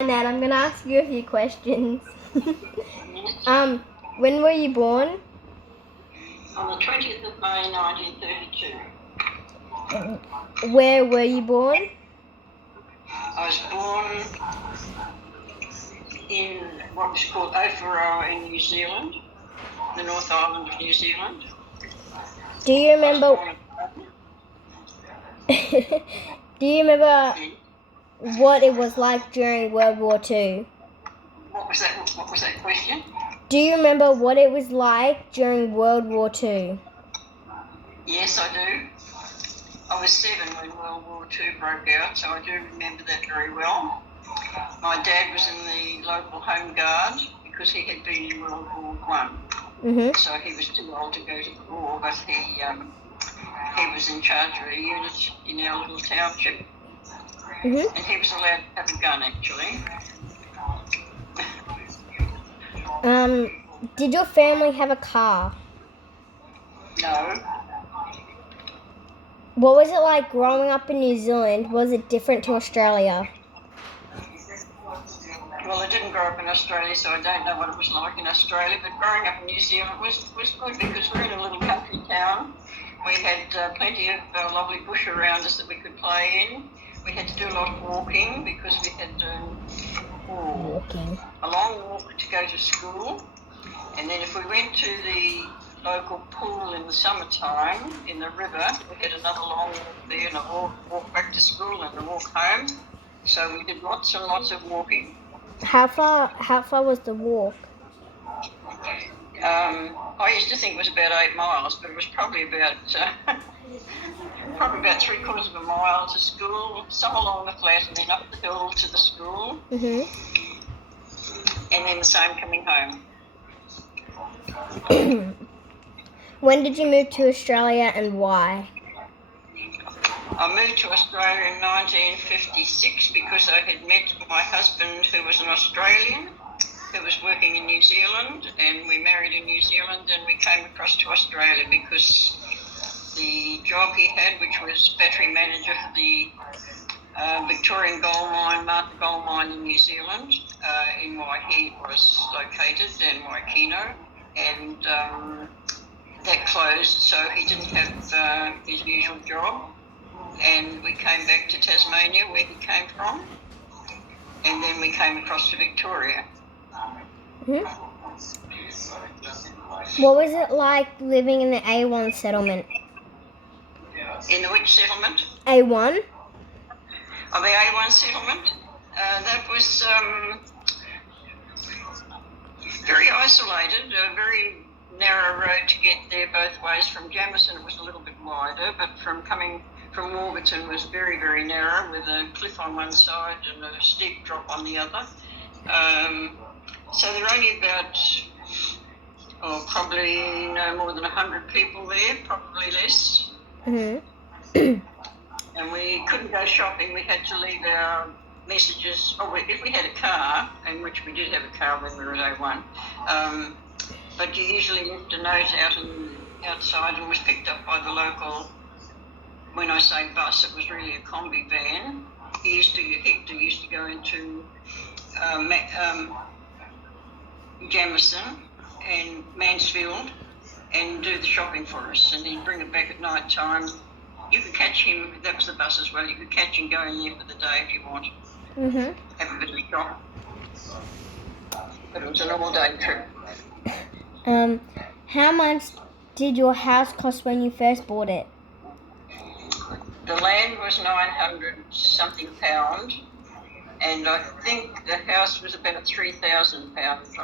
Nat, I'm gonna ask you a few questions. Yes. When were you born? On the 20th of May 1932. Where were you born? I was born in what was called Ofaroa in New Zealand, the North Island of New Zealand. Do you I was remember? born Do you remember in, what it was like during World War II? what was that question? Do you remember what it was like during World War II? Yes, I do. I was 7 when World War II broke out, so I do remember that very well. My dad was in the local Home Guard because he had been in World War One. So he was too old to go to the war, but he was in charge of a unit in our little township, and he was allowed to have a gun actually. Did your family have a car? No. What was it like growing up in New Zealand? Was it different to Australia? Well, I didn't grow up in Australia, so I don't know what it was like in Australia, but growing up in New Zealand was good because we're in a little country town. We had plenty of lovely bush around us that we could play in. We had to do a lot of walking because we had a long walk to go to school. And then if we went to the local pool in the summertime in the river, we had another long walk there and a walk back to school and a walk home. So we did lots and lots of walking. How far was the walk? I used to think it was about 8 miles, but it was probably about 3/4 of a mile to school, some along the flat and then up the hill to the school, and then the same coming home. When did you move to Australia and why? I moved to Australia in 1956 because I had met my husband, who was an Australian, who was working in New Zealand, and we married in New Zealand, and we came across to Australia because the job he had, which was battery manager for the Victorian gold mine, Martin Gold Mine in New Zealand, in Waihi was located, and Waikino, and that closed, so he didn't have his usual job. And we came back to Tasmania, where he came from, and then we came across to Victoria. What was it like living in the A1 settlement? In the which settlement? A1? Oh, the A1 settlement? That was very isolated, a very narrow road to get there both ways. From Jamison it was a little bit wider, but from coming from Warburton was very, very narrow with a cliff on one side and a steep drop on the other. So there were only about, probably no more than 100 people there, probably less. And we couldn't go shopping. We had to leave our messages. If we had a car, in which we did have a car when we were at A1, but you usually left a note outside and was picked up by the local. When I say bus, it was really a combi van. Hector used to go into Jamison and Mansfield and do the shopping for us, and he'd bring it back at night time. You could catch him, that was the bus as well, you could catch him going there for the day if you want. Have a bit of a shop. But it was an all-day trip. How much did your house cost when you first bought it? The land was 900 something pound, and I think the house was about 3,000 pounds.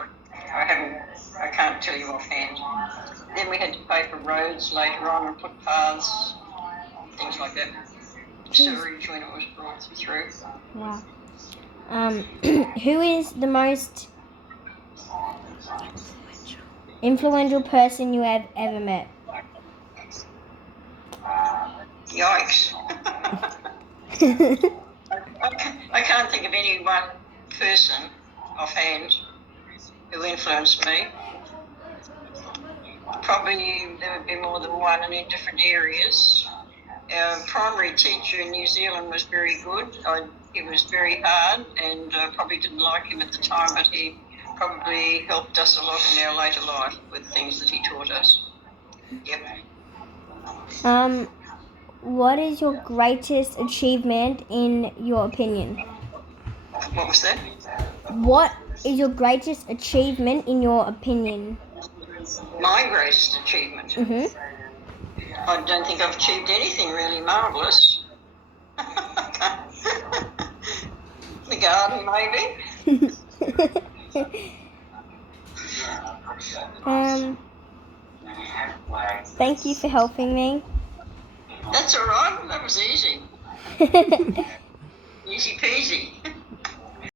I can't tell you offhand. Then we had to pay for roads later on and put paths, things like that. Sewerage when it was brought through. Wow. Who is the most influential person you have ever met? Yikes. I can't think of any one person offhand who influenced me. Probably there would be more than one and in different areas. Our primary teacher in New Zealand was very good. I He was very hard, and probably didn't like him at the time, but he probably helped us a lot in our later life with things that he taught us. Yep. What is your greatest achievement in your opinion? What was that? What is your greatest achievement in your opinion? My greatest achievement? Mm-hmm. I don't think I've achieved anything really marvellous. The garden, maybe. Thank you for helping me. That's all right. That was easy. Easy peasy.